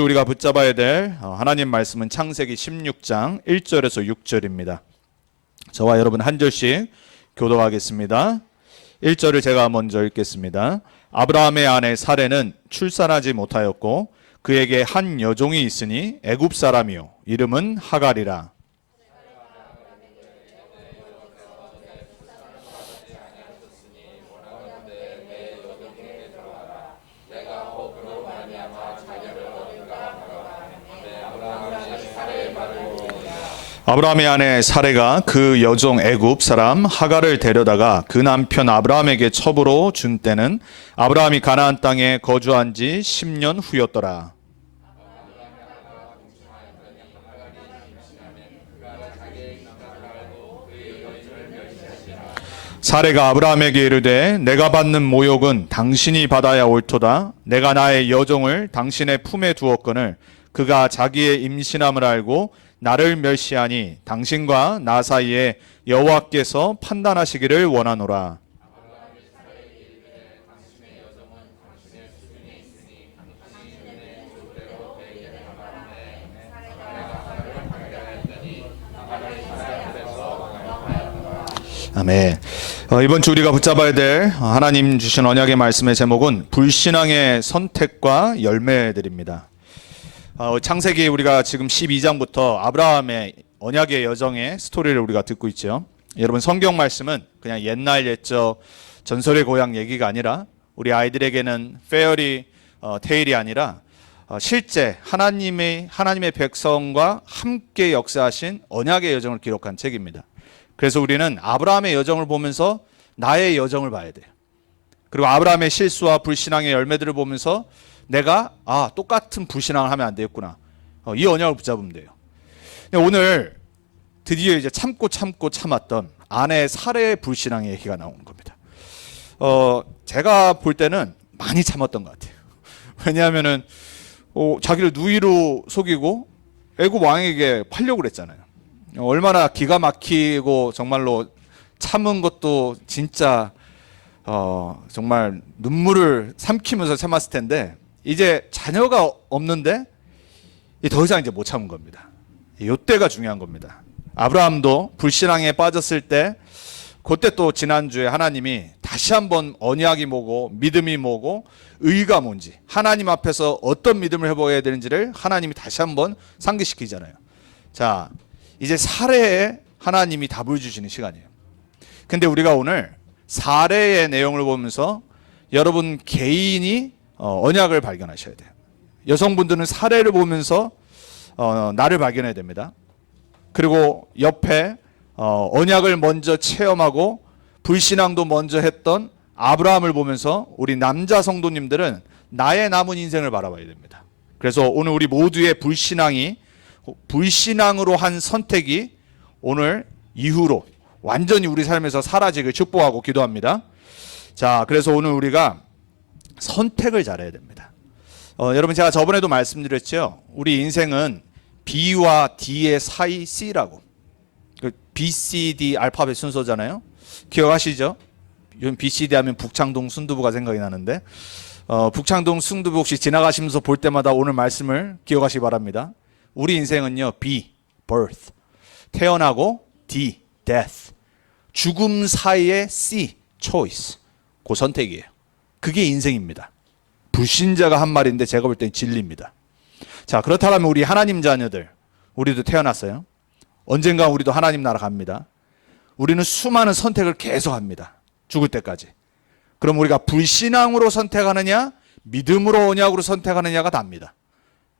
우리가 붙잡아야 될 하나님 말씀은 창세기 16장 1절에서 6절입니다. 저와 여러분 한 절씩 교독하겠습니다. 1절을 제가 먼저 읽겠습니다. 아브라함의 아내 사레는 출산하지 못하였고 그에게 한 여종이 있으니 애굽 사람이요 이름은 하갈이라. 아브라함의 아내 사레가 그 여종 애굽 사람 하갈을 데려다가 그 남편 아브라함에게 첩으로 준 때는 아브라함이 가나안 땅에 거주한 지 10년 후였더라. 사레가 아브라함에게 이르되 내가 받는 모욕은 당신이 받아야 옳도다. 내가 나의 여종을 당신의 품에 두었거늘 그가 자기의 임신함을 알고 나를 멸시하니 당신과 나 사이에 여호와께서 판단하시기를 원하노라. 아멘. 이번 주 우리가 붙잡아야 될 하나님 주신 언약의 말씀의 제목은 불신앙의 선택과 열매들입니다. 창세기 우리가 지금 12장부터 아브라함의 언약의 여정의 스토리를 우리가 듣고 있죠. 여러분 성경 말씀은 그냥 옛날 옛적 전설의 고향 얘기가 아니라 우리 아이들에게는 페어리 테일이 아니라 실제 하나님의 백성과 함께 역사하신 언약의 여정을 기록한 책입니다. 그래서 우리는 아브라함의 여정을 보면서 나의 여정을 봐야 돼요. 그리고 아브라함의 실수와 불신앙의 열매들을 보면서 내가 똑같은 불신앙을 하면 안 되겠구나. 이 언약을 붙잡으면 돼요. 오늘 드디어 이제 참고 참았던 아내 사레의 불신앙의 얘기가 나오는 겁니다. 제가 볼 때는 많이 참았던 것 같아요. 왜냐하면은 자기를 누이로 속이고 애굽 왕에게 팔려고 그랬잖아요. 얼마나 기가 막히고 정말로 참은 것도 진짜 정말 눈물을 삼키면서 참았을 텐데 이제 자녀가 없는데 더 이상 이제 못 참은 겁니다. 이때가 중요한 겁니다. 아브라함도 불신앙에 빠졌을 때 그때 또 지난주에 하나님이 다시 한번 언약이 뭐고 믿음이 뭐고 의가 뭔지 하나님 앞에서 어떤 믿음을 해보아야 되는지를 하나님이 다시 한번 상기시키잖아요. 자, 이제 사례에 하나님이 답을 주시는 시간이에요. 근데 우리가 오늘 사례의 내용을 보면서 여러분 개인이 언약을 발견하셔야 돼요. 여성분들은 사례를 보면서 나를 발견해야 됩니다. 그리고 옆에 언약을 먼저 체험하고 불신앙도 먼저 했던 아브라함을 보면서 우리 남자 성도님들은 나의 남은 인생을 바라봐야 됩니다. 그래서 오늘 우리 모두의 불신앙으로 한 선택이 오늘 이후로 완전히 우리 삶에서 사라지길 축복하고 기도합니다. 자, 그래서 오늘 우리가 선택을 잘해야 됩니다. 여러분 제가 저번에도 말씀드렸죠. 우리 인생은 B와 D의 사이 C라고. B, C, D 알파벳 순서잖아요. 기억하시죠? 요즘 B, C, D 하면 북창동 순두부가 생각이 나는데 북창동 순두부 혹시 지나가시면서 볼 때마다 오늘 말씀을 기억하시기 바랍니다. 우리 인생은요. B, birth 태어나고 D, death 죽음 사이에 C, choice 그 선택이에요. 그게 인생입니다. 불신자가 한 말인데 제가 볼 때는 진리입니다. 자, 그렇다면 우리 하나님 자녀들 우리도 태어났어요. 언젠가 우리도 하나님 나라 갑니다. 우리는 수많은 선택을 계속합니다. 죽을 때까지. 그럼 우리가 불신앙으로 선택하느냐 믿음으로 언약으로 선택하느냐가 답니다.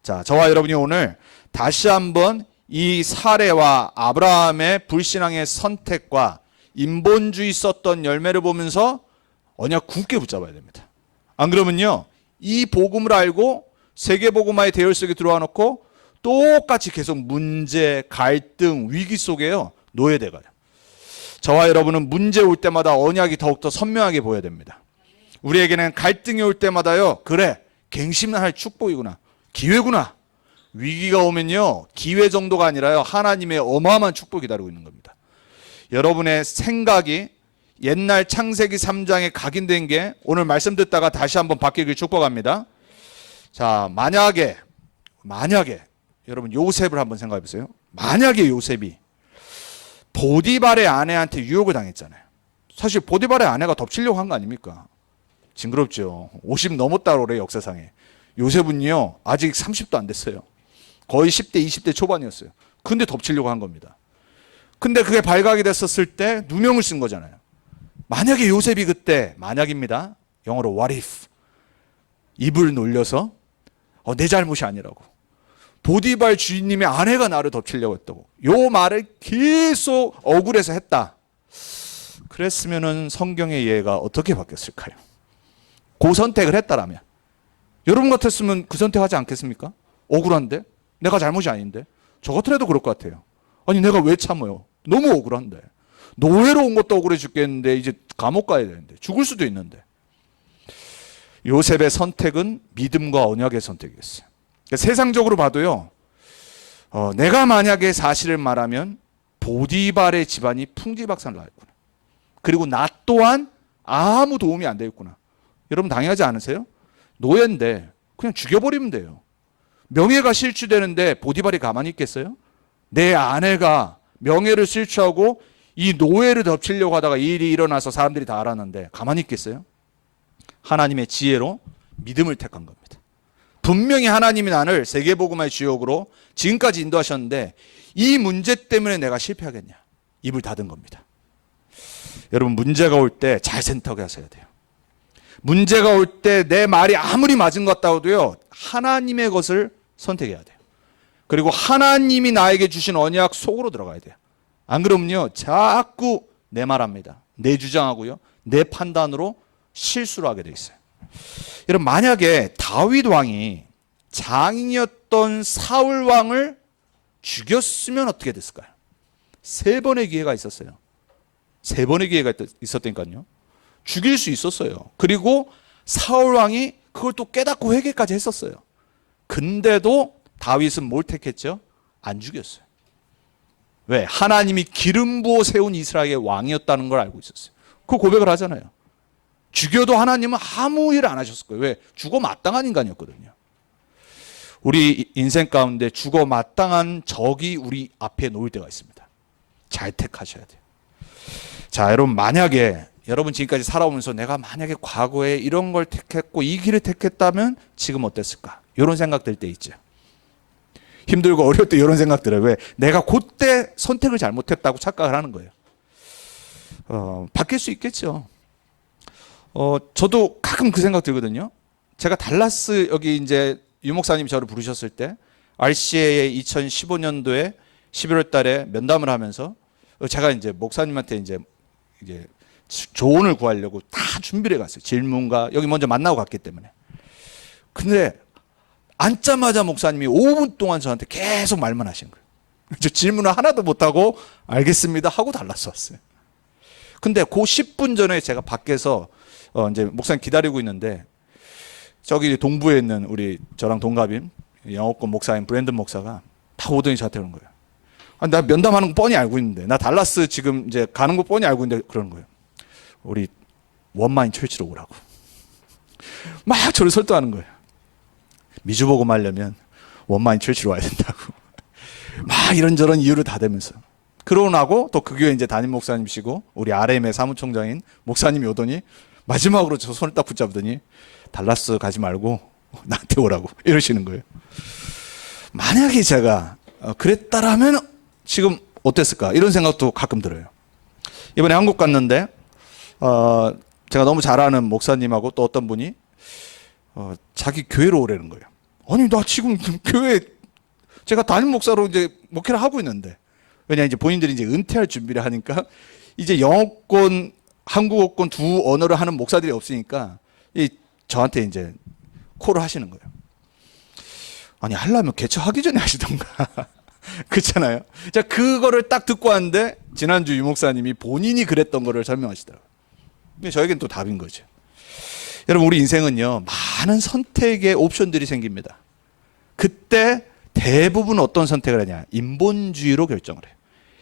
자, 저와 여러분이 오늘 다시 한번 이 사례와 아브라함의 불신앙의 선택과 인본주의 썼던 열매를 보면서 언약 굳게 붙잡아야 됩니다. 안 그러면요 이 복음을 알고 세계복음화의 대열 속에 들어와 놓고 똑같이 계속 문제, 갈등, 위기 속에요 노예돼가요. 저와 여러분은 문제 올 때마다 언약이 더욱더 선명하게 보여야 됩니다. 우리에게는 갈등이 올 때마다요 그래 갱신할 축복이구나 기회구나. 위기가 오면요 기회 정도가 아니라요 하나님의 어마어마한 축복이 기다리고 있는 겁니다. 여러분의 생각이 옛날 창세기 3장에 각인된 게 오늘 말씀 듣다가 다시 한번 바뀌길 축복합니다. 자, 만약에 만약에 여러분 요셉을 한번 생각해 보세요. 만약에 요셉이 보디발의 아내한테 유혹을 당했잖아요. 사실 보디발의 아내가 덮치려고 한 거 아닙니까? 징그럽죠. 50 넘었다고 그래 역사상에. 요셉은요 아직 30도 안 됐어요. 거의 10대 20대 초반이었어요. 근데 덮치려고 한 겁니다. 근데 그게 발각이 됐었을 때 누명을 쓴 거잖아요. 만약에 요셉이 그때, 만약입니다, 영어로 what if, 입을 놀려서 내 잘못이 아니라고, 보디발 주인님의 아내가 나를 덮치려고 했다고 요 말을 계속 억울해서 했다, 그랬으면은 성경의 예가 어떻게 바뀌었을까요? 그 선택을 했다라면 여러분 같았으면 그 선택하지 않겠습니까? 억울한데, 내가 잘못이 아닌데. 저 같으라도 그럴 것 같아요. 아니 내가 왜 참아요? 너무 억울한데. 노예로 온 것도 억울해 죽겠는데 이제 감옥 가야 되는데, 죽을 수도 있는데. 요셉의 선택은 믿음과 언약의 선택이었어요. 그러니까 세상적으로 봐도요, 내가 만약에 사실을 말하면 보디발의 집안이 풍지박산 나겠구나, 그리고 나 또한 아무 도움이 안 되겠구나. 여러분 당연하지 않으세요? 노예인데 그냥 죽여버리면 돼요. 명예가 실추되는데 보디발이 가만히 있겠어요? 내 아내가 명예를 실추하고 이 노예를 덮치려고 하다가 이 일이 일어나서 사람들이 다 알았는데 가만히 있겠어요? 하나님의 지혜로 믿음을 택한 겁니다. 분명히 하나님이 나를 세계복음화의 주역으로 지금까지 인도하셨는데 이 문제 때문에 내가 실패하겠냐, 입을 닫은 겁니다. 여러분 문제가 올 때 잘 선택하셔야 돼요. 문제가 올 때 내 말이 아무리 맞은 것 같다고도요, 하나님의 것을 선택해야 돼요. 그리고 하나님이 나에게 주신 언약 속으로 들어가야 돼요. 안 그러면요 자꾸 내 말합니다, 내 주장하고요, 내 판단으로 실수를 하게 돼 있어요. 여러분 만약에 다윗 왕이 장인이었던 사울 왕을 죽였으면 어떻게 됐을까요? 3번의 기회가 있었어요. 3번의 기회가 있었다니까요. 죽일 수 있었어요. 그리고 사울 왕이 그걸 또 깨닫고 회개까지 했었어요. 근데도 다윗은 뭘 택했죠? 안 죽였어요. 왜? 하나님이 기름 부어 세운 이스라엘의 왕이었다는 걸 알고 있었어요. 그 고백을 하잖아요. 죽여도 하나님은 아무 일 안 하셨을 거예요. 왜? 죽어 마땅한 인간이었거든요. 우리 인생 가운데 죽어 마땅한 적이 우리 앞에 놓일 때가 있습니다. 잘 택하셔야 돼요. 자, 여러분 만약에 여러분 지금까지 살아오면서 내가 만약에 과거에 이런 걸 택했고 이 길을 택했다면 지금 어땠을까? 이런 생각 들 때 있죠. 힘들고 어려울 때 이런 생각 들어요. 왜? 내가 그때 선택을 잘못했다고 착각을 하는 거예요. 바뀔 수 있겠죠. 저도 가끔 그 생각 들거든요. 제가 달라스, 여기 이제 유 목사님이 저를 부르셨을 때 RCA의 2015년도에 11월 달에 면담을 하면서 제가 이제 목사님한테 이제 조언을 구하려고 다 준비를 해갔어요. 질문과 여기 먼저 만나고 갔기 때문에. 근데 앉자마자 목사님이 5분 동안 저한테 계속 말만 하신 거예요. 저 질문을 하나도 못하고 알겠습니다 하고 달라서 왔어요. 근데 그 10분 전에 제가 밖에서 이제 목사님 기다리고 있는데 저기 동부에 있는 우리 저랑 동갑인 영어권 목사인 브랜든 목사가 다 오더니 저한테 그런 거예요. 나 면담하는 거 뻔히 알고 있는데, 나 달라스 지금 이제 가는 거 뻔히 알고 있는데 그러는 거예요. 우리 원마인 철치로 오라고. 막 저를 설득하는 거예요. 미주보고 말려면 원마인 철치로 와야 된다고. 막 이런저런 이유를 다 대면서. 그러고 나고 또 그 교회 이제 담임 목사님이시고 우리 RM의 사무총장인 목사님이 오더니 마지막으로 저 손을 딱 붙잡더니 달라스 가지 말고 나한테 오라고 이러시는 거예요. 만약에 제가 그랬다라면 지금 어땠을까? 이런 생각도 가끔 들어요. 이번에 한국 갔는데 제가 너무 잘 아는 목사님하고 또 어떤 분이 자기 교회로 오라는 거예요. 아니 나 지금 교회 제가 담임 목사로 이제 목회를 하고 있는데, 왜냐 이제 본인들이 이제 은퇴할 준비를 하니까 이제 영어권 한국어권 두 언어를 하는 목사들이 없으니까 저한테 이제 콜을 하시는 거예요. 아니 하려면 개척하기 전에 하시던가. 그렇잖아요. 자, 그거를 딱 듣고 왔는데 지난주 유 목사님이 본인이 그랬던 거를 설명하시더라고요. 근데 저에겐 또 답인 거죠. 여러분 우리 인생은요 많은 선택의 옵션들이 생깁니다. 그때 대부분 어떤 선택을 하냐? 인본주의로 결정을 해요.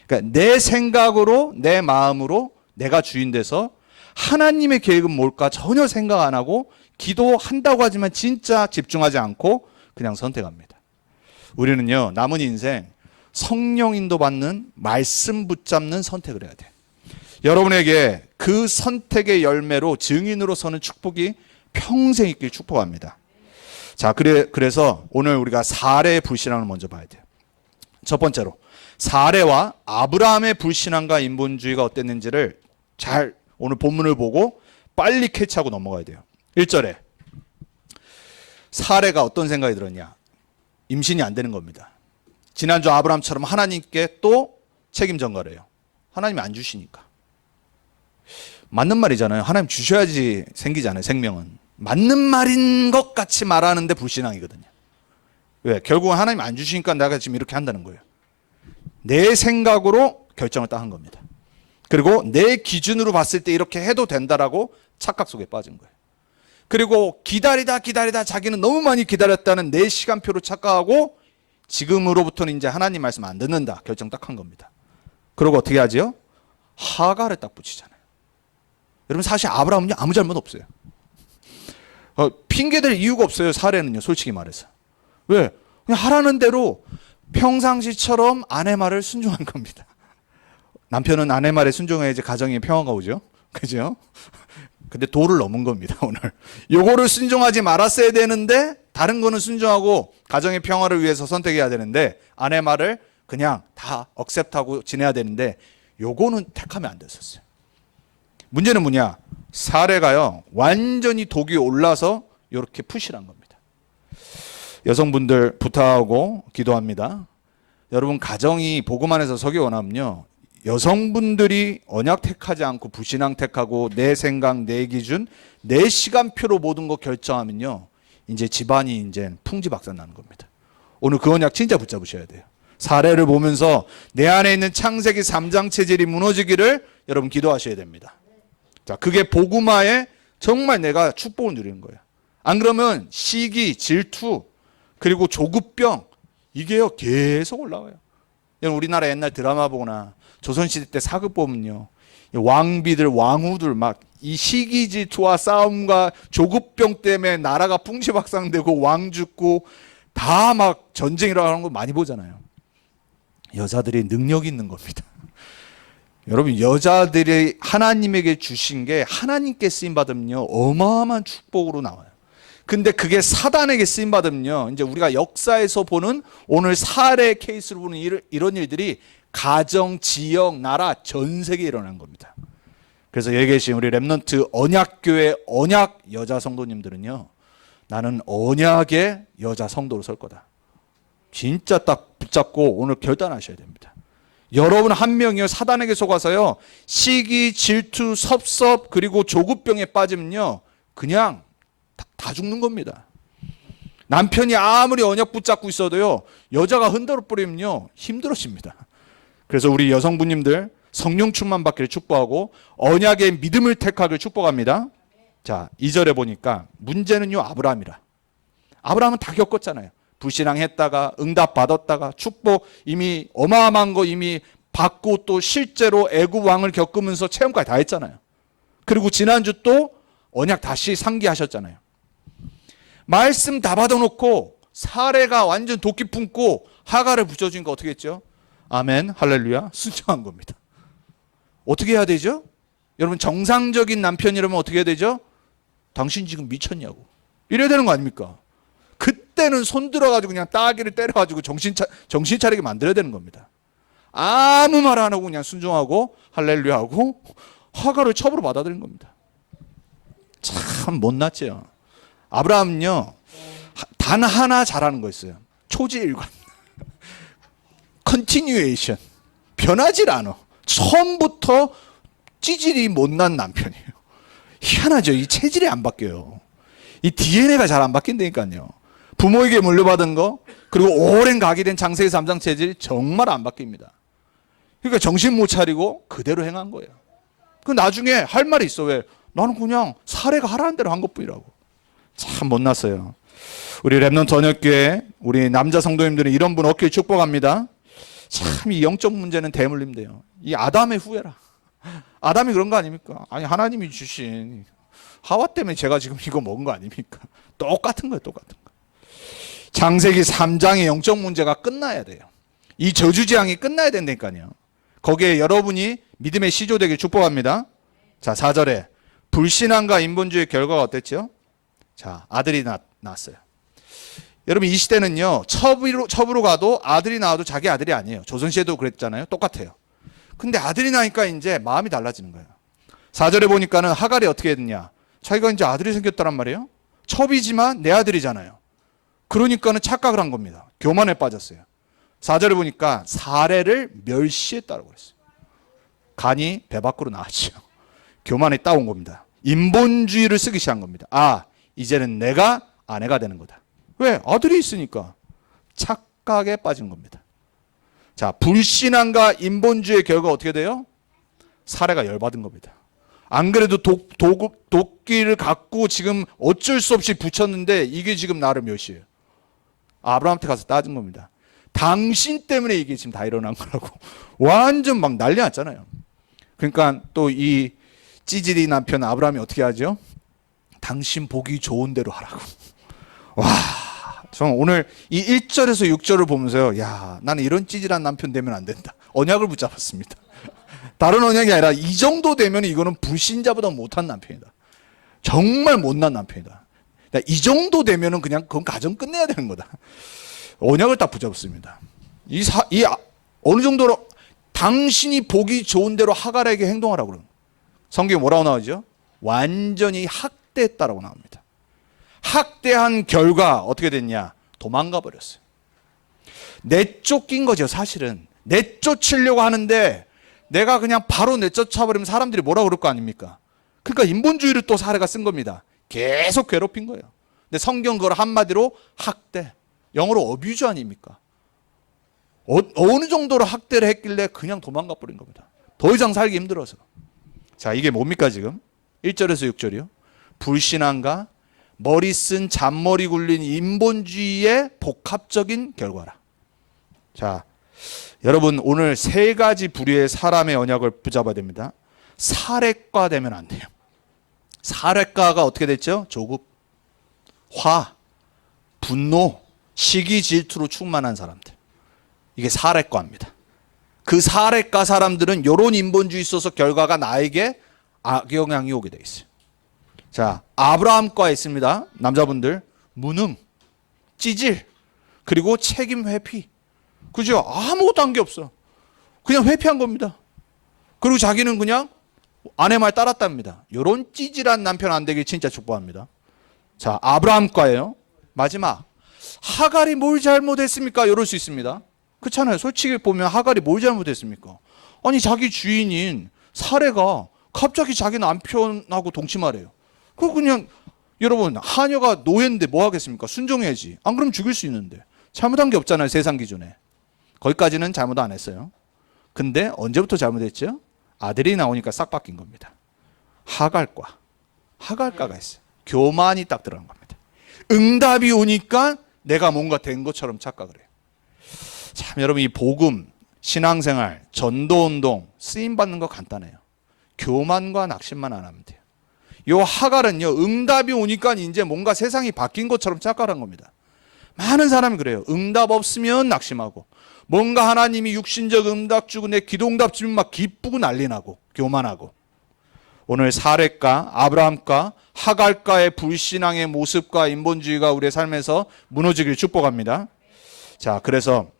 그러니까 내 생각으로 내 마음으로 내가 주인 돼서 하나님의 계획은 뭘까 전혀 생각 안 하고 기도한다고 하지만 진짜 집중하지 않고 그냥 선택합니다. 우리는요, 남은 인생 성령 인도받는 말씀 붙잡는 선택을 해야 돼. 여러분에게 그 선택의 열매로 증인으로 서는 축복이 평생 있길 축복합니다. 자, 그래서 오늘 우리가 사례의 불신앙을 먼저 봐야 돼요. 첫 번째로 사례와 아브라함의 불신앙과 인본주의가 어땠는지를 잘 오늘 본문을 보고 빨리 캐치하고 넘어가야 돼요. 1절에 사례가 어떤 생각이 들었냐? 임신이 안 되는 겁니다. 지난주 아브라함처럼 하나님께 또 책임 전가를 해요. 하나님이 안 주시니까. 맞는 말이잖아요. 하나님 주셔야지 생기잖아요. 생명은. 맞는 말인 것 같이 말하는데 불신앙이거든요. 왜? 결국은 하나님 안 주시니까 내가 지금 이렇게 한다는 거예요. 내 생각으로 결정을 딱 한 겁니다. 그리고 내 기준으로 봤을 때 이렇게 해도 된다라고 착각 속에 빠진 거예요. 그리고 기다리다 자기는 너무 많이 기다렸다는 내 시간표로 착각하고 지금으로부터는 이제 하나님 말씀 안 듣는다 결정 딱 한 겁니다. 그리고 어떻게 하지요? 하갈을 딱 붙이잖아요. 여러분 사실 아브라함은요 아무 잘못 없어요. 핑계댈 이유가 없어요. 사례는요 솔직히 말해서. 왜? 그냥 하라는 대로 평상시처럼 아내 말을 순종한 겁니다. 남편은 아내 말에 순종해야지 가정에 평화가 오죠. 그죠? 근데 도를 넘은 겁니다, 오늘. 요거를 순종하지 말았어야 되는데 다른 거는 순종하고 가정의 평화를 위해서 선택해야 되는데 아내 말을 그냥 다 억셉트하고 지내야 되는데 요거는 택하면 안 됐었어요. 문제는 뭐냐? 사례가요. 완전히 독이 올라서 이렇게 푸시한 겁니다. 여성분들 부탁하고 기도합니다. 여러분 가정이 복음 안에서 서기 원하면요. 여성분들이 언약 택하지 않고 불신앙 택하고 내 생각, 내 기준, 내 시간표로 모든 거 결정하면요. 이제 집안이 이제 풍지박산 나는 겁니다. 오늘 그 언약 진짜 붙잡으셔야 돼요. 사례를 보면서 내 안에 있는 창세기 3장 체질이 무너지기를 여러분 기도하셔야 됩니다. 자, 그게 복음화에 정말 내가 축복을 누리는 거예요. 안 그러면 시기, 질투, 그리고 조급병 이게요 계속 올라와요. 우리나라 옛날 드라마 보거나 조선시대 때 사극 보면요 왕비들 왕후들 막 이 시기 질투와 싸움과 조급병 때문에 나라가 풍지박산되고 왕 죽고 다 막 전쟁이라고 하는 거 많이 보잖아요. 여자들이 능력 있는 겁니다. 여러분 여자들이 하나님에게 주신 게 하나님께 쓰임 받으면요 어마어마한 축복으로 나와요. 근데 그게 사단에게 쓰임 받으면요 이제 우리가 역사에서 보는 오늘 사례 케이스로 보는 이런 일들이 가정, 지역, 나라 전 세계에 일어난 겁니다. 그래서 여기 계신 우리 렘넌트 언약교회 언약 여자 성도님들은요 나는 언약의 여자 성도로 설 거다. 진짜 딱 붙잡고 오늘 결단하셔야 됩니다. 여러분 한 명이요 사단에게 속아서요 시기, 질투, 섭섭 그리고 조급병에 빠지면요 그냥 다 죽는 겁니다. 남편이 아무리 언약 붙잡고 있어도요 여자가 흔들어 버리면요 힘들어집니다. 그래서 우리 여성분님들 성령 충만 받기를 축복하고 언약의 믿음을 택하기를 축복합니다. 자 2절에 보니까 문제는요 아브라함이라. 아브라함은 다 겪었잖아요. 불신앙했다가 응답 받았다가 축복 이미 어마어마한 거 이미 받고 또 실제로 애굽 왕을 겪으면서 체험까지 다 했잖아요. 그리고 지난주 또 언약 다시 상기하셨잖아요. 말씀 다 받아놓고 사례가 완전 도끼 품고 하갈을 붙여주니까 어떻게 했죠? 아멘 할렐루야 순종한 겁니다. 어떻게 해야 되죠? 여러분 정상적인 남편이라면 어떻게 해야 되죠? 당신 지금 미쳤냐고 이래야 되는 거 아닙니까? 그때는 손 들어가지고 그냥 따귀를 때려가지고 정신 차리게 만들어야 되는 겁니다. 아무 말 안 하고 그냥 순종하고 할렐루야 하고 하갈을 첩으로 받아들인 겁니다. 참 못났죠. 아브라함은요 단 하나 잘하는 거 있어요. 초지일관 컨티뉴에이션 변하질 않아. 처음부터 찌질이 못난 남편이에요. 희한하죠. 이 체질이 안 바뀌어요. 이 DNA가 잘 안 바뀐다니까요. 부모에게 물려받은 거 그리고 오랜 각이된 창세기 3장 체질 정말 안 바뀝니다. 그러니까 정신 못 차리고 그대로 행한 거예요. 그 나중에 할 말이 있어. 왜? 나는 그냥 사례가 하라는 대로 한 것뿐이라고. 참 못났어요. 우리 렘넌트 언약교회 우리 남자 성도님들은 이런 분 얻길 축복합니다. 참 이 영적 문제는 대물림돼요. 이 아담의 후예라. 아담이 그런 거 아닙니까? 아니 하나님이 주신 하와 때문에 제가 지금 이거 먹은 거 아닙니까? 똑같은 거예요. 똑같은 거. 창세기 3장의 영적 문제가 끝나야 돼요. 이 저주재앙이 끝나야 된다니까요. 거기에 여러분이 믿음의 시조 되길 축복합니다. 자, 4절에 불신앙과 인본주의 결과가 어땠죠? 자, 아들이 낳았어요. 여러분 이 시대는요, 첩으로 가도 아들이 나와도 자기 아들이 아니에요. 조선시대도 그랬잖아요. 똑같아요. 근데 아들이 나니까 이제 마음이 달라지는 거예요. 4절에 보니까는 하갈이 어떻게 했느냐, 자기가 이제 아들이 생겼다란 말이에요. 첩이지만 내 아들이잖아요. 그러니까는 착각을 한 겁니다. 교만에 빠졌어요. 4절에 보니까 사례를 멸시했다고 그랬어요. 간이 배 밖으로 나왔죠. 교만에 따온 겁니다. 인본주의를 쓰기 시작한 겁니다. 아, 이제는 내가 아내가 되는 거다. 왜? 아들이 있으니까. 착각에 빠진 겁니다. 자, 불신앙과 인본주의의 결과가 어떻게 돼요? 사례가 열받은 겁니다. 안 그래도 도끼를 갖고 지금 어쩔 수 없이 붙였는데 이게 지금 나를 멸시해요. 아브라함한테 가서 따진 겁니다. 당신 때문에 이게 지금 다 일어난 거라고. 완전 막 난리 났잖아요. 그러니까 또 이 찌질이 남편 아브라함이 어떻게 하죠? 당신 보기 좋은 대로 하라고. 와, 저는 오늘 이 1절에서 6절을 보면서요, 야, 나는 이런 찌질한 남편 되면 안 된다. 언약을 붙잡았습니다. 다른 언약이 아니라 이 정도 되면 이거는 불신자보다 못한 남편이다. 정말 못난 남편이다. 이 정도 되면은 그냥 그건 가정 끝내야 되는 거다. 언약을 딱 붙잡습니다. 어느 정도로 당신이 보기 좋은 대로 하갈에게 행동하라고 그러는 거예요. 성경에 뭐라고 나오죠? 완전히 학대했다라고 나옵니다. 학대한 결과 어떻게 됐냐? 도망가 버렸어요. 내쫓긴 거죠. 사실은 내쫓으려고 하는데 내가 그냥 바로 내쫓아버리면 사람들이 뭐라고 그럴 거 아닙니까? 그러니까 인본주의를 또 사례가 쓴 겁니다. 계속 괴롭힌 거예요. 근데 성경 그걸 한마디로 학대, 영어로 어뷰즈 아닙니까? 어느 정도로 학대를 했길래 그냥 도망가 버린 겁니다. 더 이상 살기 힘들어서. 자, 이게 뭡니까 지금? 1절에서 6절이요. 불신앙과 머리 쓴 잔머리 굴린 인본주의의 복합적인 결과라. 자, 여러분 오늘 세 가지 부류의 사람의 언약을 붙잡아야 됩니다. 사례과 되면 안 돼요. 사례과가 어떻게 됐죠? 조급, 화, 분노, 시기, 질투로 충만한 사람들. 이게 사례과입니다. 그 사례과 사람들은 이런 인본주의 있어서 결과가 나에게 악영향이 오게 돼 있어요. 자, 아브라함과 있습니다. 남자분들 무능, 찌질, 그리고 책임 회피. 그죠? 아무것도 한 게 없어. 그냥 회피한 겁니다. 그리고 자기는 그냥 아내 말 따랐답니다. 이런 찌질한 남편 안 되길 진짜 축복합니다. 자, 아브라함과예요. 마지막, 하갈이 뭘 잘못했습니까? 이럴 수 있습니다. 그렇잖아요. 솔직히 보면 하갈이 뭘 잘못했습니까? 아니, 자기 주인인 사례가 갑자기 자기 남편하고 동침하래요. 그거 그냥, 여러분, 하녀가 노예인데 뭐 하겠습니까? 순종해야지. 안 그러면 죽일 수 있는데. 잘못한 게 없잖아요. 세상 기준에. 거기까지는 잘못 안 했어요. 근데 언제부터 잘못했죠? 아들이 나오니까 싹 바뀐 겁니다. 하갈과가 있어요. 교만이 딱 들어간 겁니다. 응답이 오니까 내가 뭔가 된 것처럼 착각을 해요. 참, 여러분, 이 복음, 신앙생활, 전도운동 쓰임받는 거 간단해요. 교만과 낙심만 안 하면 돼요. 요 하갈은요, 응답이 오니까 이제 뭔가 세상이 바뀐 것처럼 착각한 겁니다. 많은 사람이 그래요. 응답 없으면 낙심하고, 뭔가 하나님이 육신적 응답 주고 내 기도 응답 주면 막 기쁘고 난리 나고 교만하고. 오늘 사례과, 아브라함과, 하갈과의 불신앙의 모습과 인본주의가 우리의 삶에서 무너지길 축복합니다. 자, 그래서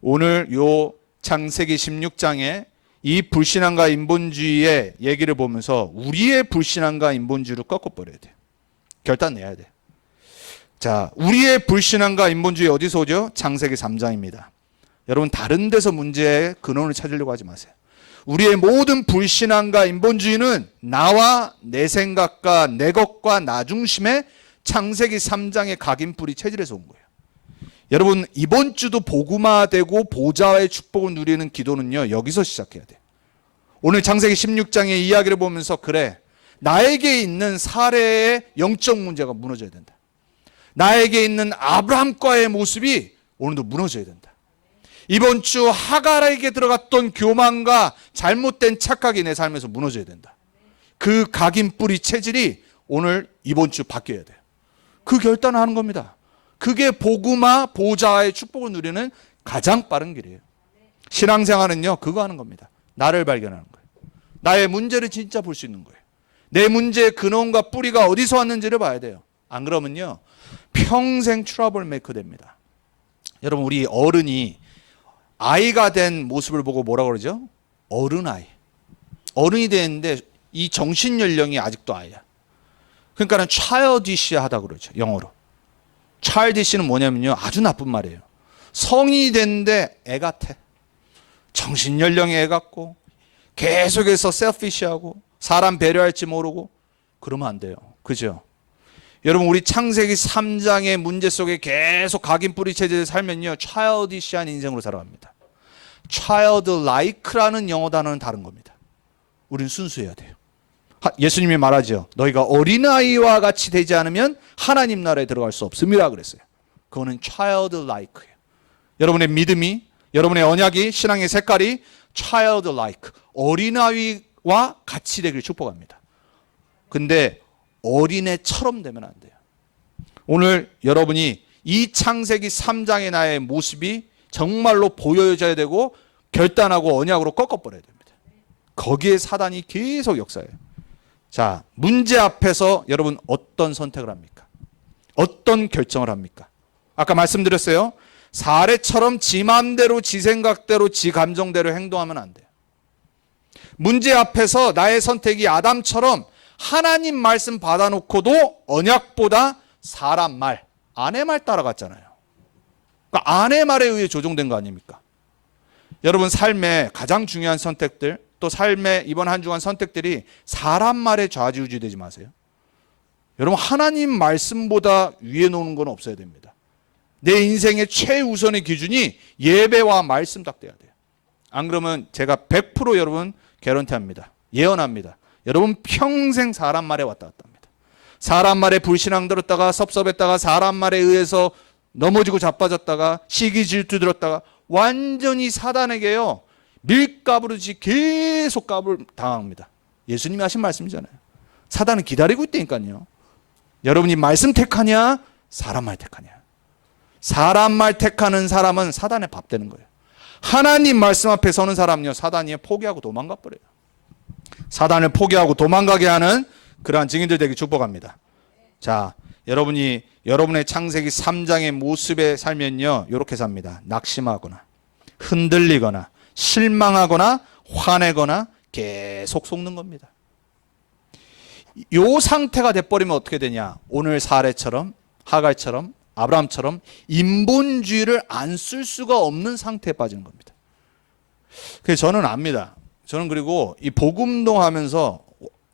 오늘 요 창세기 16장에 이 불신앙과 인본주의의 얘기를 보면서 우리의 불신앙과 인본주의를 꺾어버려야 돼요. 결단 내야 돼요. 자, 우리의 불신앙과 인본주의 어디서 오죠? 창세기 3장입니다. 여러분, 다른 데서 문제의 근원을 찾으려고 하지 마세요. 우리의 모든 불신앙과 인본주의는 나와 내 생각과 내 것과 나 중심의 창세기 3장의 각인뿌리 체질에서 온 거예요. 여러분, 이번 주도 복음화되고 보좌의 축복을 누리는 기도는요, 여기서 시작해야 돼요. 오늘 창세기 16장의 이야기를 보면서, 그래, 나에게 있는 사례의 영적 문제가 무너져야 된다. 나에게 있는 아브라함과의 모습이 오늘도 무너져야 된다. 이번 주 하갈에게 들어갔던 교만과 잘못된 착각이 내 삶에서 무너져야 된다. 그 각인 뿌리 체질이 오늘 이번 주 바뀌어야 돼요. 그 결단을 하는 겁니다. 그게 복음화 보좌의 축복을 누리는 가장 빠른 길이에요. 신앙생활은요, 그거 하는 겁니다. 나를 발견하는 거예요. 나의 문제를 진짜 볼 수 있는 거예요. 내 문제의 근원과 뿌리가 어디서 왔는지를 봐야 돼요. 안 그러면요, 평생 트러블 메이커 됩니다. 여러분, 우리 어른이 아이가 된 모습을 보고 뭐라고 그러죠? 어른아이. 어른이 되는데 이 정신연령이 아직도 아이야. 그러니까는 childish하다고 그러죠, 영어로. childish는 뭐냐면요, 아주 나쁜 말이에요. 성인이 됐는데 애 같아. 정신연령이 애 같고 계속해서 selfish하고 사람 배려할지 모르고 그러면 안 돼요. 그죠? 여러분, 우리 창세기 3장의 문제 속에 계속 각인 뿌리 체제에 살면요, childish한 인생으로 살아갑니다. childlike라는 영어 단어는 다른 겁니다. 우리는 순수해야 돼요. 예수님이 말하죠. 너희가 어린아이와 같이 되지 않으면 하나님 나라에 들어갈 수 없습니다 그랬어요. 그거는 childlike예요. 여러분의 믿음이, 여러분의 언약이, 신앙의 색깔이 childlike, 어린아이와 같이 되길 축복합니다. 근데 어린애처럼 되면 안 돼요. 오늘 여러분이 이 창세기 3장의 나의 모습이 정말로 보여져야 되고 결단하고 언약으로 꺾어버려야 됩니다. 거기에 사단이 계속 역사해요. 자, 문제 앞에서 여러분 어떤 선택을 합니까? 어떤 결정을 합니까? 아까 말씀드렸어요. 사례처럼 지 맘대로, 지 생각대로, 지 감정대로 행동하면 안 돼요. 문제 앞에서 나의 선택이 아담처럼 하나님 말씀 받아놓고도 언약보다 사람 말, 아내 말 따라갔잖아요. 그러니까 아내 말에 의해 조종된 거 아닙니까? 여러분, 삶의 가장 중요한 선택들, 또 삶의 이번 한 주간 선택들이 사람 말에 좌지우지 되지 마세요. 여러분, 하나님 말씀보다 위에 놓는 건 없어야 됩니다. 내 인생의 최우선의 기준이 예배와 말씀 딱 돼야 돼요. 안 그러면 제가 100% 여러분 개런티합니다. 예언합니다. 여러분 평생 사람 말에 왔다 갔다 합니다. 사람 말에 불신앙 들었다가 섭섭했다가 사람 말에 의해서 넘어지고 자빠졌다가 시기 질투 들었다가 완전히 사단에게요, 밀가부르듯이 계속 값을 당합니다. 예수님이 하신 말씀이잖아요. 사단은 기다리고 있다니까요. 여러분이 말씀 택하냐, 사람 말 택하냐. 사람 말 택하는 사람은 사단의 밥 되는 거예요. 하나님 말씀 앞에 서는 사람은요, 사단이 포기하고 도망가 버려요. 사단을 포기하고 도망가게 하는 그러한 증인들 되기 축복합니다. 자, 여러분이 여러분의 창세기 3장의 모습에 살면요, 이렇게 삽니다. 낙심하거나 흔들리거나 실망하거나 화내거나 계속 속는 겁니다. 이 상태가 돼버리면 어떻게 되냐? 오늘 사례처럼, 하갈처럼, 아브라함처럼 인본주의를 안 쓸 수가 없는 상태에 빠지는 겁니다. 그래서 저는 압니다. 저는 그리고 이 복음동하면서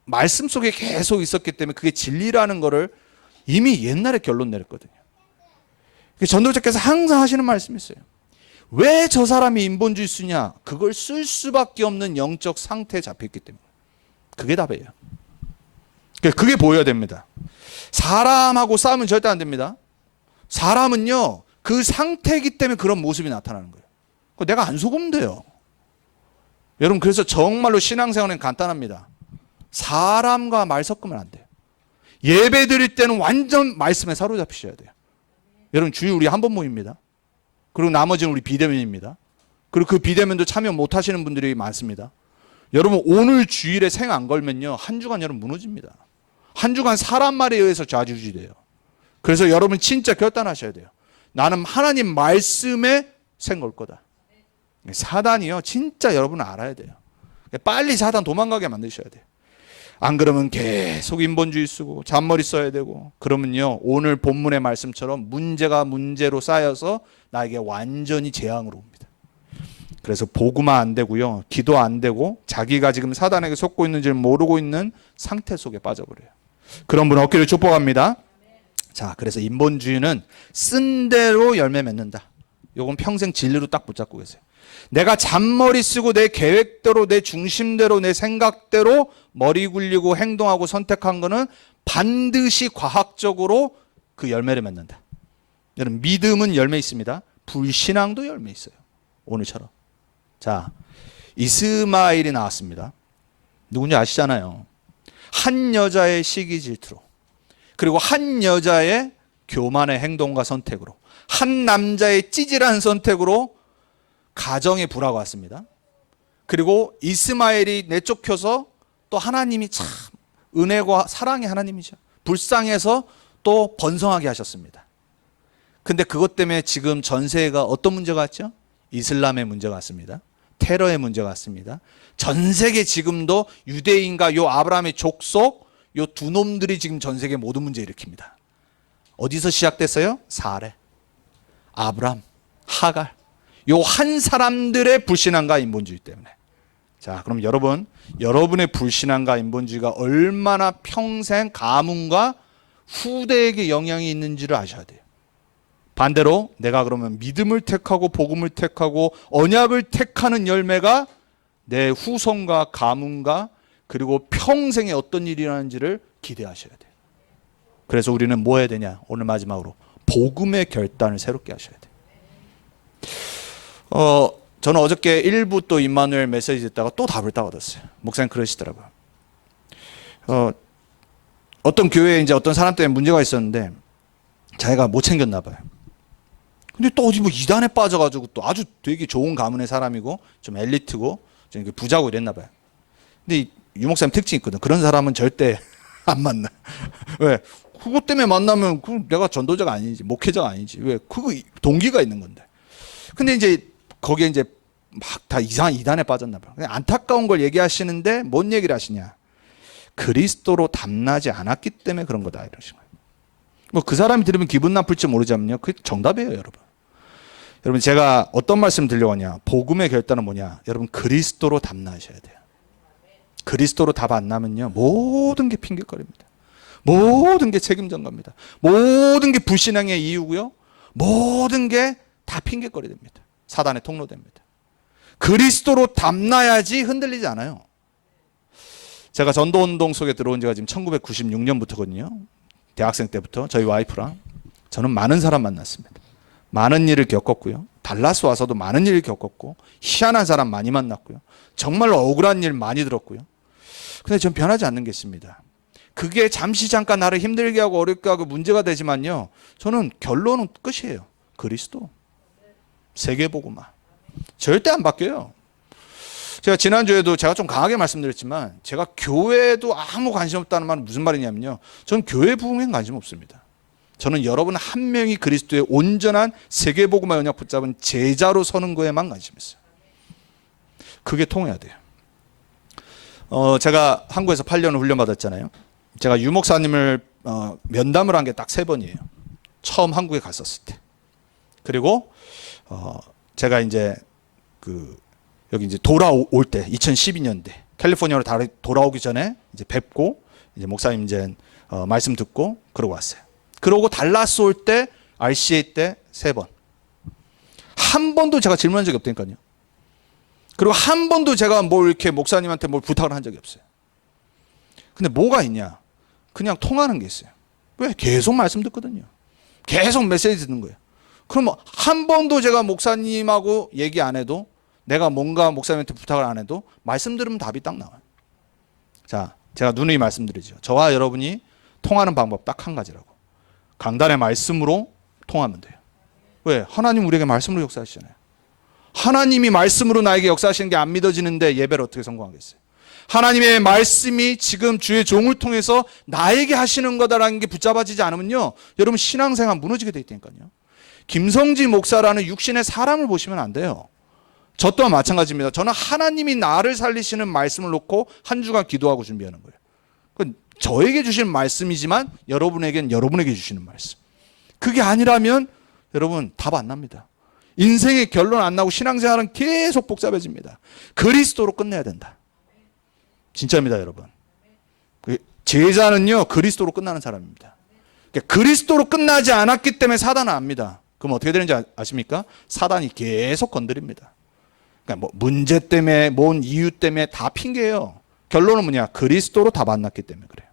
말씀 속에 계속 있었기 때문에 그게 진리라는 거를 이미 옛날에 결론 내렸거든요. 전도자께서 항상 하시는 말씀이 있어요. 왜 저 사람이 인본주의 쓰냐? 그걸 쓸 수밖에 없는 영적 상태에 잡혀있기 때문에. 그게 답이에요. 그게 보여야 됩니다. 사람하고 싸우면 절대 안 됩니다. 사람은요, 그 상태이기 때문에 그런 모습이 나타나는 거예요. 내가 안 속으면 돼요. 여러분, 그래서 정말로 신앙생활은 간단합니다. 사람과 말 섞으면 안 돼요. 예배 드릴 때는 완전 말씀에 사로잡히셔야 돼요. 여러분, 주일 우리 한 번 모입니다. 그리고 나머지는 우리 비대면입니다. 그리고 그 비대면도 참여 못 하시는 분들이 많습니다. 여러분, 오늘 주일에 생 안 걸면요, 한 주간 여러분 무너집니다. 한 주간 사람 말에 의해서 좌지우지 돼요. 그래서 여러분 진짜 결단하셔야 돼요. 나는 하나님 말씀에 생 걸 거다. 사단이요, 진짜 여러분은 알아야 돼요. 빨리 사단 도망가게 만드셔야 돼요. 안 그러면 계속 인본주의 쓰고 잔머리 써야 되고, 그러면요, 오늘 본문의 말씀처럼 문제가 문제로 쌓여서 나에게 완전히 재앙으로 옵니다. 그래서 복음화 안 되고요, 기도 안 되고 자기가 지금 사단에게 속고 있는지를 모르고 있는 상태 속에 빠져버려요. 그런 분 얻기를 축복합니다. 자, 그래서 인본주의는 쓴 대로 열매 맺는다. 요건 평생 진리로 딱 붙잡고 계세요. 내가 잔머리 쓰고 내 계획대로, 내 중심대로, 내 생각대로 머리 굴리고 행동하고 선택한 거는 반드시 과학적으로 그 열매를 맺는다. 여러분, 믿음은 열매 있습니다. 불신앙도 열매 있어요. 오늘처럼. 자, 이스마엘이 나왔습니다. 누군지 아시잖아요. 한 여자의 시기 질투로, 그리고 한 여자의 교만의 행동과 선택으로, 한 남자의 찌질한 선택으로 가정의 불화가 왔습니다. 그리고 이스마엘이 내쫓겨서 또 하나님이 참 은혜와 사랑의 하나님이죠. 불쌍해서 또 번성하게 하셨습니다. 근데 그것 때문에 지금 전 세계가 어떤 문제가 왔죠? 이슬람의 문제가 왔습니다. 테러의 문제가 왔습니다. 전 세계 지금도 유대인과 요 아브라함의 족속 요 두 놈들이 지금 전 세계 모든 문제 일으킵니다. 어디서 시작됐어요? 사례, 아브람, 하갈, 요 한 사람들의 불신앙과 인본주의 때문에. 자, 그럼 여러분의 불신앙과 인본주의가 얼마나 평생 가문과 후대에게 영향이 있는지를 아셔야 돼요. 반대로 내가 그러면 믿음을 택하고 복음을 택하고 언약을 택하는 열매가 내 후손과 가문과 그리고 평생에 어떤 일이 일어나는지를 기대하셔야 돼요. 그래서 우리는 뭐 해야 되냐? 오늘 마지막으로 복음의 결단을 새롭게 하셔야 돼요. 저는 어저께 일부 또 임마누엘 메시지 듣다가 또 답을 딱 얻었어요. 목사님 그러시더라고요. 어떤 교회에 이제 어떤 사람 때문에 문제가 있었는데 자기가 못 챙겼나 봐요. 근데 또 어디 뭐 이단에 빠져가지고 또 아주 되게 좋은 가문의 사람이고 좀 엘리트고 좀 부자고 이랬나 봐요. 근데 유 목사님 특징이 있거든. 그런 사람은 절대 안 만나. 왜? 그것 때문에 만나면 내가 전도자가 아니지, 목회자가 아니지. 왜? 그거 동기가 있는 건데. 근데 이제 거기에 이제 막 다 이상한 이단에 빠졌나 봐요. 안타까운 걸 얘기하시는데 뭔 얘기를 하시냐? 그리스도로 담나지 않았기 때문에 그런 거다 이러시는 거예요. 뭐 그 사람이 들으면 기분 나쁠지 모르지만요, 그게 정답이에요, 여러분. 여러분 제가 어떤 말씀 드리려고 하냐? 복음의 결단은 뭐냐? 여러분 그리스도로 담나셔야 돼요. 그리스도로 답 안 나면요, 모든 게 핑계거리입니다. 모든 게 책임전가입니다. 모든 게 불신앙의 이유고요. 모든 게 다 핑계거리 됩니다. 사단의 통로됩니다. 그리스도로 담나야지 흔들리지 않아요. 제가 전도운동 속에 들어온 지가 지금 1996년부터거든요. 대학생 때부터 저희 와이프랑 저는 많은 사람 만났습니다. 많은 일을 겪었고요. 달라스 와서도 많은 일을 겪었고 희한한 사람 많이 만났고요. 정말로 억울한 일 많이 들었고요. 근데 전 변하지 않는 게 있습니다. 그게 잠시 잠깐 나를 힘들게 하고 어렵게 하고 문제가 되지만요, 저는 결론은 끝이에요. 그리스도, 세계복음화. 절대 안 바뀌어요. 제가 지난주에도 제가 좀 강하게 말씀드렸지만 제가 교회에도 아무 관심 없다는 말은 무슨 말이냐면요, 저는 교회 부흥엔 관심 없습니다. 저는 여러분 한 명이 그리스도의 온전한 세계복음화 언약 붙잡은 제자로 서는 거에만 관심 있어요. 그게 통해야 돼요. 제가 한국에서 8년을 훈련받았잖아요. 제가 유 목사님을 면담을 한 게 딱 3번이에요. 처음 한국에 갔었을 때. 그리고 제가 이제 여기 이제 돌아올 때 2012년대 캘리포니아로 돌아오기 전에 이제 뵙고 이제 목사님 이제 말씀 듣고 그러고 왔어요. 그러고 달라스 올 때 RCA 때 3번. 한 번도 제가 질문한 적이 없다니까요. 그리고 한 번도 제가 뭘 이렇게 목사님한테 뭘 부탁을 한 적이 없어요. 근데 뭐가 있냐? 그냥 통하는 게 있어요. 왜? 계속 말씀 듣거든요. 계속 메시지 듣는 거예요. 그럼 한 번도 제가 목사님하고 얘기 안 해도, 내가 뭔가 목사님한테 부탁을 안 해도 말씀 들으면 답이 딱 나와요. 자, 제가 누누이 말씀드리죠. 저와 여러분이 통하는 방법 딱 한 가지라고. 강단의 말씀으로 통하면 돼요. 왜? 하나님 우리에게 말씀으로 역사하시잖아요. 하나님이 말씀으로 나에게 역사하시는 게 안 믿어지는데 예배를 어떻게 성공하겠어요? 하나님의 말씀이 지금 주의 종을 통해서 나에게 하시는 거다라는 게 붙잡아지지 않으면요, 여러분 신앙생활 무너지게 돼 있다니까요. 김성지 목사라는 육신의 사람을 보시면 안 돼요. 저 또한 마찬가지입니다. 저는 하나님이 나를 살리시는 말씀을 놓고 한 주간 기도하고 준비하는 거예요. 저에게 주시는 말씀이지만 여러분에겐 여러분에게 주시는 말씀. 그게 아니라면 여러분 답 안 납니다. 인생의 결론 안 나고 신앙생활은 계속 복잡해집니다. 그리스도로 끝내야 된다. 진짜입니다, 여러분. 제자는요, 그리스도로 끝나는 사람입니다. 그리스도로 끝나지 않았기 때문에 사단은 압니다. 그럼 어떻게 되는지 아십니까? 사단이 계속 건드립니다. 그러니까 뭐 문제 때문에, 뭔 이유 때문에 다 핑계예요. 결론은 뭐냐? 그리스도로 다 만났기 때문에 그래요.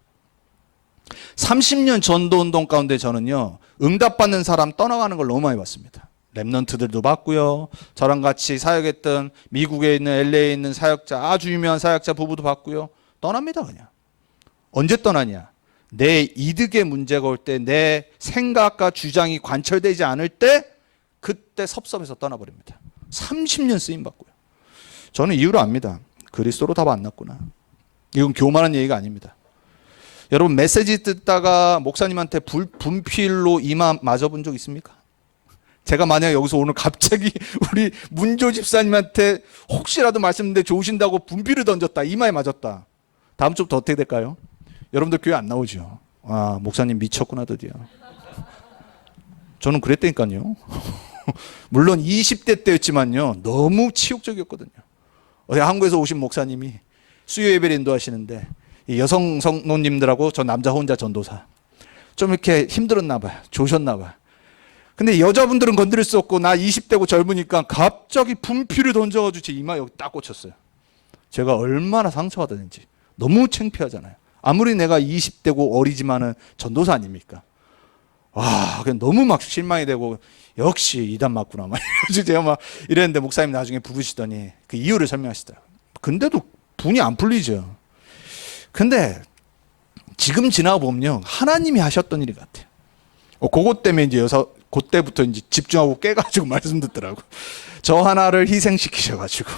30년 전도운동 가운데 저는요, 응답받는 사람 떠나가는 걸 너무 많이 봤습니다. 랩넌트들도 봤고요. 저랑 같이 사역했던 미국에 있는 LA에 있는 사역자, 아주 유명한 사역자 부부도 봤고요. 떠납니다, 그냥. 언제 떠나냐? 내 이득의 문제가 올 때, 내 생각과 주장이 관철되지 않을 때 그때 섭섭해서 떠나버립니다. 30년 쓰임받고요. 저는 이유를 압니다. 그리스도로 답 안 났구나. 이건 교만한 얘기가 아닙니다. 여러분 메시지 듣다가 목사님한테 분필로 이마 맞아본 적 있습니까? 제가 만약 여기서 오늘 갑자기 우리 문조 집사님한테 혹시라도 말씀드리는데 좋으신다고 분필을 던졌다, 이마에 맞았다, 다음 주부터 어떻게 될까요? 여러분들 교회 안 나오죠. 아, 목사님 미쳤구나 드디어. 저는 그랬다니까요. 물론 20대 때였지만요, 너무 치욕적이었거든요. 한국에서 오신 목사님이 수요 예배를 인도하시는데 여성 성도님들하고 저 남자 혼자 전도사, 좀 이렇게 힘들었나 봐요. 조셨나 봐요. 근데 여자분들은 건드릴 수 없고 나 20대고 젊으니까 갑자기 분필을 던져가지고 제 이마 여기 딱 꽂혔어요. 제가 얼마나 상처받았는지. 너무 창피하잖아요. 아무리 내가 20대고 어리지만은 전도사 아닙니까? 와, 그냥 너무 막 실망이 되고 역시 이단 맞구나 막 이러지. 제가 막 이랬는데 목사님 나중에 부르시더니 그 이유를 설명하시더라고요. 근데도 분이 안 풀리죠. 근데 지금 지나가 보면요, 하나님이 하셨던 일 같아요. 그것 때문에 이제 그때부터 이제 집중하고 깨가지고 말씀 듣더라고. 저 하나를 희생시키셔가지고.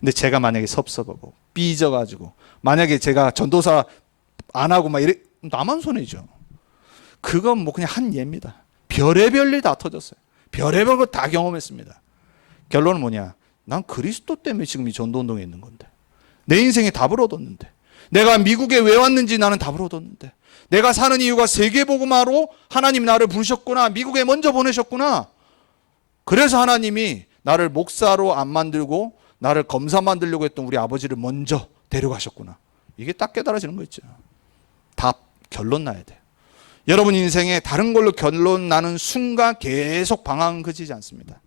근데 제가 만약에 섭섭하고 삐져가지고 만약에 제가 전도사 안 하고 막 이래, 나만 손해죠. 그건 뭐 그냥 한 예입니다. 별의별 일 다 터졌어요. 별의별 거 다 경험했습니다. 결론은 뭐냐? 난 그리스도 때문에 지금 이 전도운동에 있는 건데, 내 인생에 답을 얻었는데, 내가 미국에 왜 왔는지 나는 답을 얻었는데, 내가 사는 이유가 세계복음화로 하나님 나를 부르셨구나, 미국에 먼저 보내셨구나. 그래서 하나님이 나를 목사로 안 만들고 나를 검사 만들려고 했던 우리 아버지를 먼저 데려가셨구나. 이게 딱 깨달아지는 거 있죠. 답, 결론 나야 돼요. 여러분 인생에 다른 걸로 결론 나는 순간 계속 방황 그치지 않습니다.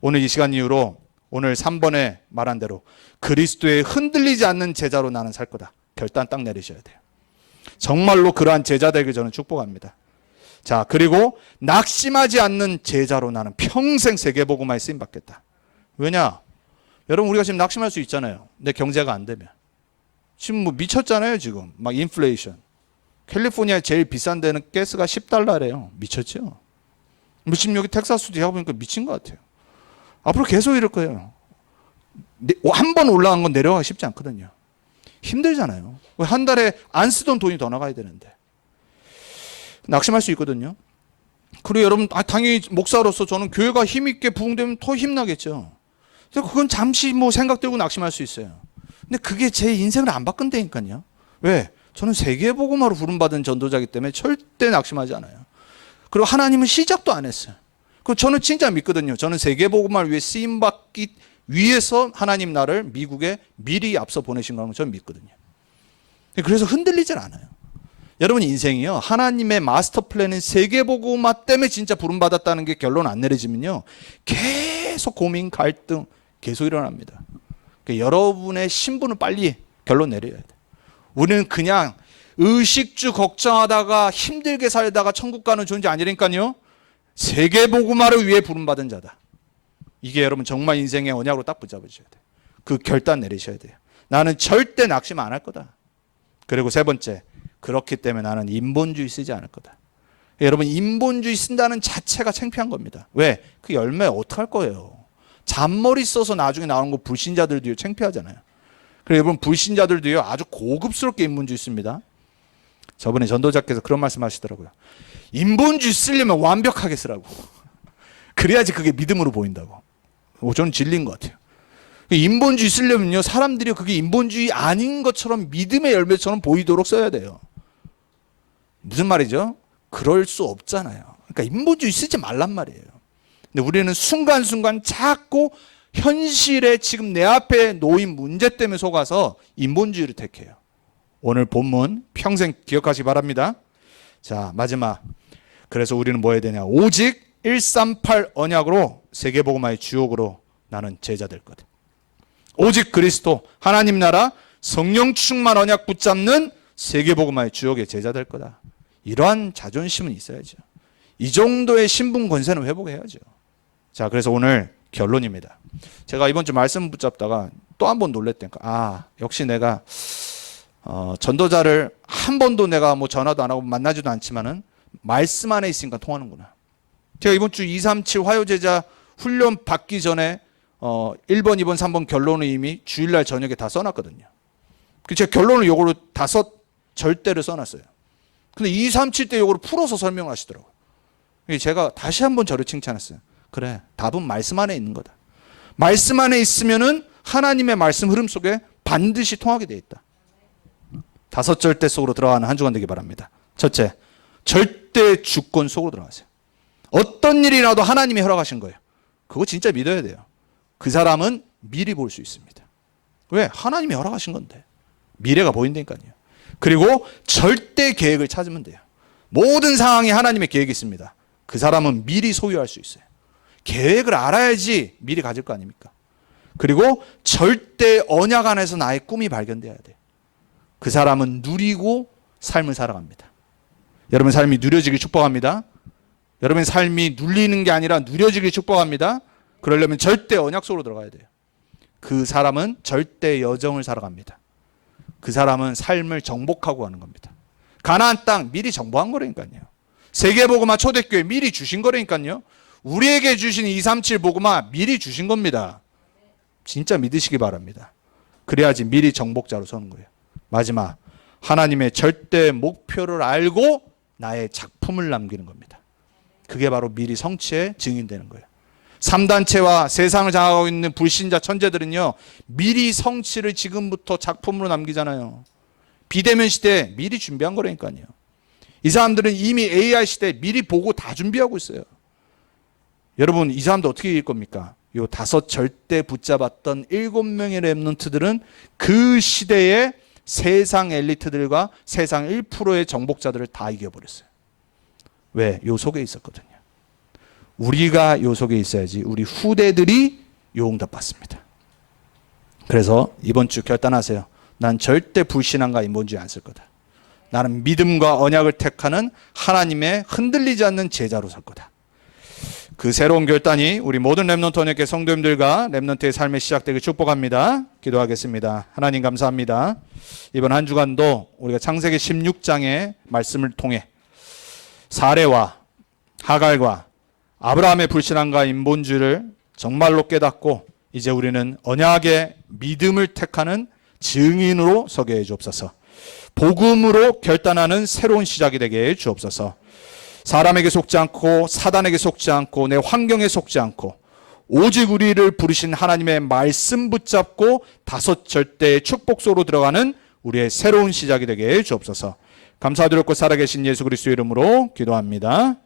오늘 이 시간 이후로 오늘 3번에 말한 대로 그리스도에 흔들리지 않는 제자로 나는 살 거다. 결단 딱 내리셔야 돼요. 정말로 그러한 제자 되길 저는 축복합니다. 자, 그리고 낙심하지 않는 제자로 나는 평생 세계복음화에 쓰임 받겠다. 왜냐? 여러분 우리가 지금 낙심할 수 있잖아요. 내 경제가 안 되면. 지금 뭐 미쳤잖아요. 지금 막 인플레이션. 캘리포니아 제일 비싼 데는 가스가 $10래요. 미쳤죠? 지금 여기 텍사스도 제가 보니까 미친 것 같아요. 앞으로 계속 이럴 거예요. 한 번 올라간 건 내려가기 쉽지 않거든요. 힘들잖아요. 한 달에 안 쓰던 돈이 더 나가야 되는데. 낙심할 수 있거든요. 그리고 여러분 당연히 목사로서 저는 교회가 힘있게 부흥되면 더 힘나겠죠. 그건 잠시 뭐 생각 들고 낙심할 수 있어요. 근데 그게 제 인생을 안 바꾼다니까요. 왜? 저는 세계복음화로 부름받은 전도자이기 때문에 절대 낙심하지 않아요. 그리고 하나님은 시작도 안 했어요. 그리고 저는 진짜 믿거든요. 저는 세계복음화를 위해 쓰임받기 위해서 하나님 나를 미국에 미리 앞서 보내신 거라고 저는 믿거든요. 그래서 흔들리질 않아요. 여러분 인생이요, 하나님의 마스터 플랜은 세계복음화 때문에 진짜 부름받았다는 게 결론 안 내려지면요, 계속 고민, 갈등 계속 일어납니다. 그러니까 여러분의 신분을 빨리 결론 내려야 돼요. 우리는 그냥 의식주 걱정하다가 힘들게 살다가 천국 가는 존재 아니라니까요. 세계복음화를 위해 부름받은 자다. 이게 여러분 정말 인생의 언약으로 딱 붙잡으셔야 돼요. 그 결단 내리셔야 돼요. 나는 절대 낙심 안 할 거다. 그리고 세 번째, 그렇기 때문에 나는 인본주의 쓰지 않을 거다. 여러분 인본주의 쓴다는 자체가 창피한 겁니다. 왜? 그 열매 어떡할 거예요. 잔머리 써서 나중에 나오는 거 불신자들도요 창피하잖아요. 그래서 여러분 불신자들도요 아주 고급스럽게 인본주의 씁니다. 저번에 전도자께서 그런 말씀 하시더라고요. 인본주의 쓰려면 완벽하게 쓰라고. 그래야지 그게 믿음으로 보인다고. 저는 진리인 것 같아요. 인본주의 쓰려면요 사람들이 그게 인본주의 아닌 것처럼 믿음의 열매처럼 보이도록 써야 돼요. 무슨 말이죠? 그럴 수 없잖아요. 그러니까 인본주의 쓰지 말란 말이에요. 근데 우리는 순간순간 자꾸 현실에 지금 내 앞에 놓인 문제 때문에 속아서 인본주의를 택해요. 오늘 본문 평생 기억하시기 바랍니다. 자, 마지막. 그래서 우리는 뭐 해야 되냐? 오직 138 언약으로 세계복음화의 주역으로 나는 제자 될 거다. 오직 그리스도, 하나님 나라, 성령 충만 언약 붙잡는 세계복음화의 주역의 제자 될 거다. 이러한 자존심은 있어야죠. 이 정도의 신분 권세는 회복해야죠. 자, 그래서 오늘 결론입니다. 제가 이번 주 말씀 붙잡다가 또 한 번 놀랬다니까. 역시 내가 전도자를 한 번도 내가 뭐 전화도 안 하고 만나지도 않지만은 말씀 안에 있으니까 통하는구나. 제가 이번 주 237 화요제자 훈련 받기 전에 1번, 2번, 3번 결론을 이미 주일날 저녁에 다 써놨거든요. 제가 결론을 요거로 5 절대를 써놨어요. 근데 237 때 요거를 풀어서 설명을 하시더라고요. 제가 다시 한번 저를 칭찬했어요. 그래, 답은 말씀 안에 있는 거다. 말씀 안에 있으면은 하나님의 말씀 흐름 속에 반드시 통하게 돼 있다. 5 절대 속으로 들어가는 한 주간 되기 바랍니다. 첫째, 절대 주권 속으로 들어가세요. 어떤 일이라도 하나님이 허락하신 거예요. 그거 진짜 믿어야 돼요. 그 사람은 미리 볼 수 있습니다. 왜? 하나님이 허락하신 건데. 미래가 보인다니까요. 그리고 절대 계획을 찾으면 돼요. 모든 상황에 하나님의 계획이 있습니다. 그 사람은 미리 소유할 수 있어요. 계획을 알아야지 미리 가질 거 아닙니까? 그리고 절대 언약 안에서 나의 꿈이 발견돼야 돼요. 그 사람은 누리고 삶을 살아갑니다. 여러분 삶이 누려지길 축복합니다. 여러분의 삶이 눌리는 게 아니라 누려지길 축복합니다. 그러려면 절대 언약 속으로 들어가야 돼요. 그 사람은 절대 여정을 살아갑니다. 그 사람은 삶을 정복하고 가는 겁니다. 가나안 땅 미리 정복한 거라니까요. 세계복음화 초대교회 미리 주신 거라니까요. 우리에게 주신 237 복음화 미리 주신 겁니다. 진짜 믿으시기 바랍니다. 그래야지 미리 정복자로 서는 거예요. 마지막, 하나님의 절대 목표를 알고 나의 작품을 남기는 겁니다. 그게 바로 미리 성취의 증인되는 거예요. 3단체와 세상을 장악하고 있는 불신자 천재들은요, 미리 성취를 지금부터 작품으로 남기잖아요. 비대면 시대에 미리 준비한 거라니까요. 이 사람들은 이미 AI 시대에 미리 보고 다 준비하고 있어요. 여러분, 이 사람들 어떻게 이길 겁니까? 요 5 절대 붙잡았던 7명의 렘넌트들은 그 시대의 세상 엘리트들과 세상 1%의 정복자들을 다 이겨버렸어요. 왜? 요 속에 있었거든요. 우리가 요 속에 있어야지 우리 후대들이 요 응답 받습니다. 그래서 이번 주 결단하세요. 난 절대 불신앙과 인본주의 안 쓸 거다. 나는 믿음과 언약을 택하는 하나님의 흔들리지 않는 제자로 살 거다. 그 새로운 결단이 우리 모든 렘넌트 언약계 성도님들과 렘넌트의 삶에 시작되길 축복합니다. 기도하겠습니다. 하나님 감사합니다. 이번 한 주간도 우리가 창세기 16장의 말씀을 통해 사레와 하갈과 아브라함의 불신앙과 인본주의를 정말로 깨닫고 이제 우리는 언약의 믿음을 택하는 증인으로 서게 해 주옵소서. 복음으로 결단하는 새로운 시작이 되게 해 주옵소서. 사람에게 속지 않고 사단에게 속지 않고 내 환경에 속지 않고 오직 우리를 부르신 하나님의 말씀 붙잡고 5 절대의 축복 속으로 들어가는 우리의 새로운 시작이 되게 해 주옵소서. 감사드렸고 살아계신 예수 그리스도의 이름으로 기도합니다.